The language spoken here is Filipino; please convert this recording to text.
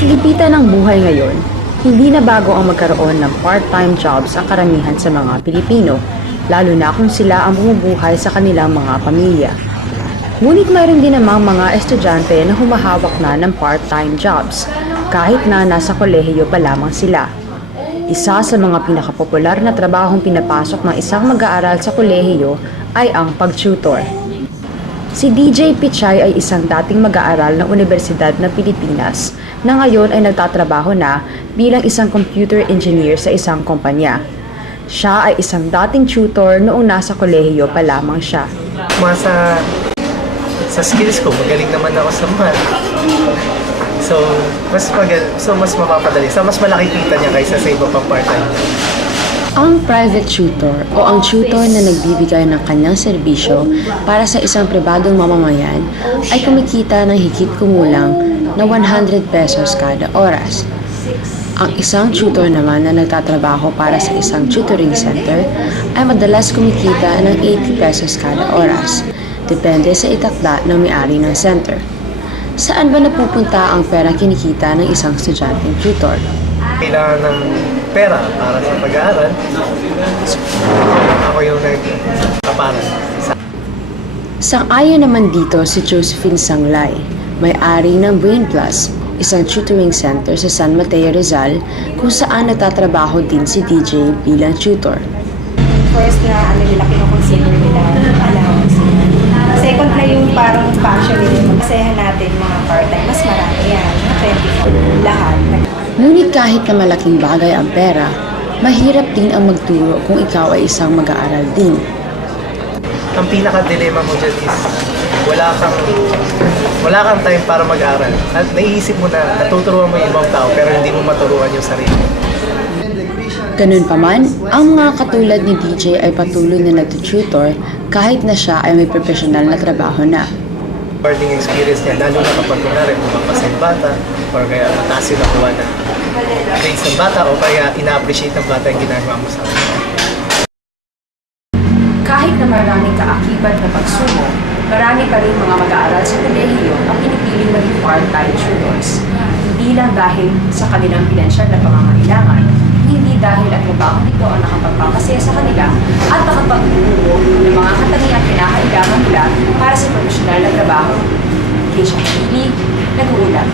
kagipitan ng buhay ngayon, hindi na bago ang magkaroon ng part-time jobs ang karamihan sa mga Pilipino, lalo na kung sila ang bumubuhay sa kanilang mga pamilya. Ngunit mayroon din namang mga estudyante na humahawak na ng part-time jobs, kahit na nasa kolehiyo pa lamang sila. Isa sa mga pinakapopular na trabahong pinapasok ng isang mag-aaral sa kolehiyo ay ang pag-tutor. Si DJ Pichay ay isang dating mag-aaral ng Universidad ng Pilipinas na ngayon ay nagtatrabaho na bilang isang computer engineer sa isang kumpanya. Siya ay isang dating tutor noong nasa kolehiyo pa lamang siya. Sa skills ko, magaling naman ako sa math. So, mas mapapadali. So, mas malaki kita niya kaysa sa iba pang part-time. Ang private tutor o ang tutor na nagbibigay ng kanyang serbisyo para sa isang pribadong mamamayan ay kumikita ng higit kumulang na 100 pesos kada oras. Ang isang tutor naman na nagtatrabaho para sa isang tutoring center ay madalas kumikita ng 80 pesos kada oras, depende sa itakda ng may-ari ng center. Saan ba napupunta ang pera kinikita ng isang estudyanteng tutor? Kailangan ng pera para sa pag-aaral. Ako yung nagkaparan. Sang-ayon naman dito si Josephine Sanglay, may-ari ng Brain Plus, isang tutoring center sa San Mateo, Rizal, kung saan nagtatrabaho din si DJ bilang tutor. First na nila kinoconsider nila allowance. Second na yung parang passion nila. Magsayahan natin mga part-time, mas marami yan. Mga 24, lahat. Ngunit kahit na malaking bagay ang pera, mahirap din ang magturo kung ikaw ay isang mag-aaral din. Ang pinaka-dilemma mo dyan is wala kang time para mag-aaral. At naiisip mo na natuturuan mo yung ibang tao pero hindi mo maturuan yung sarili. Ganun pa man, ang mga katulad ni DJ ay patuloy na nagtututor kahit na siya ay may profesional na trabaho na. Learning experience niya, lalo na kapag kunwari pumapasa yung bata or kaya mataas yung nakuha na grades ng bata o kaya ina-appreciate ng bata yung ginagawa mo sa kanya. Kahit na maraming kaakibat na pagsuko, marami pa rin mga mag-aaral sa kolehiyo ang pinipiling maging part-time tutors. Hindi lang dahil sa kanilang pinansyal na pangangailangan, hindi dahil ang trabaho nito ang nakapagpapasaya sa kanila at nakapagtuturo ng mga katangiang kinakailangan nila para sa profesional na trabaho. Keisha Kapili, nag-uulat.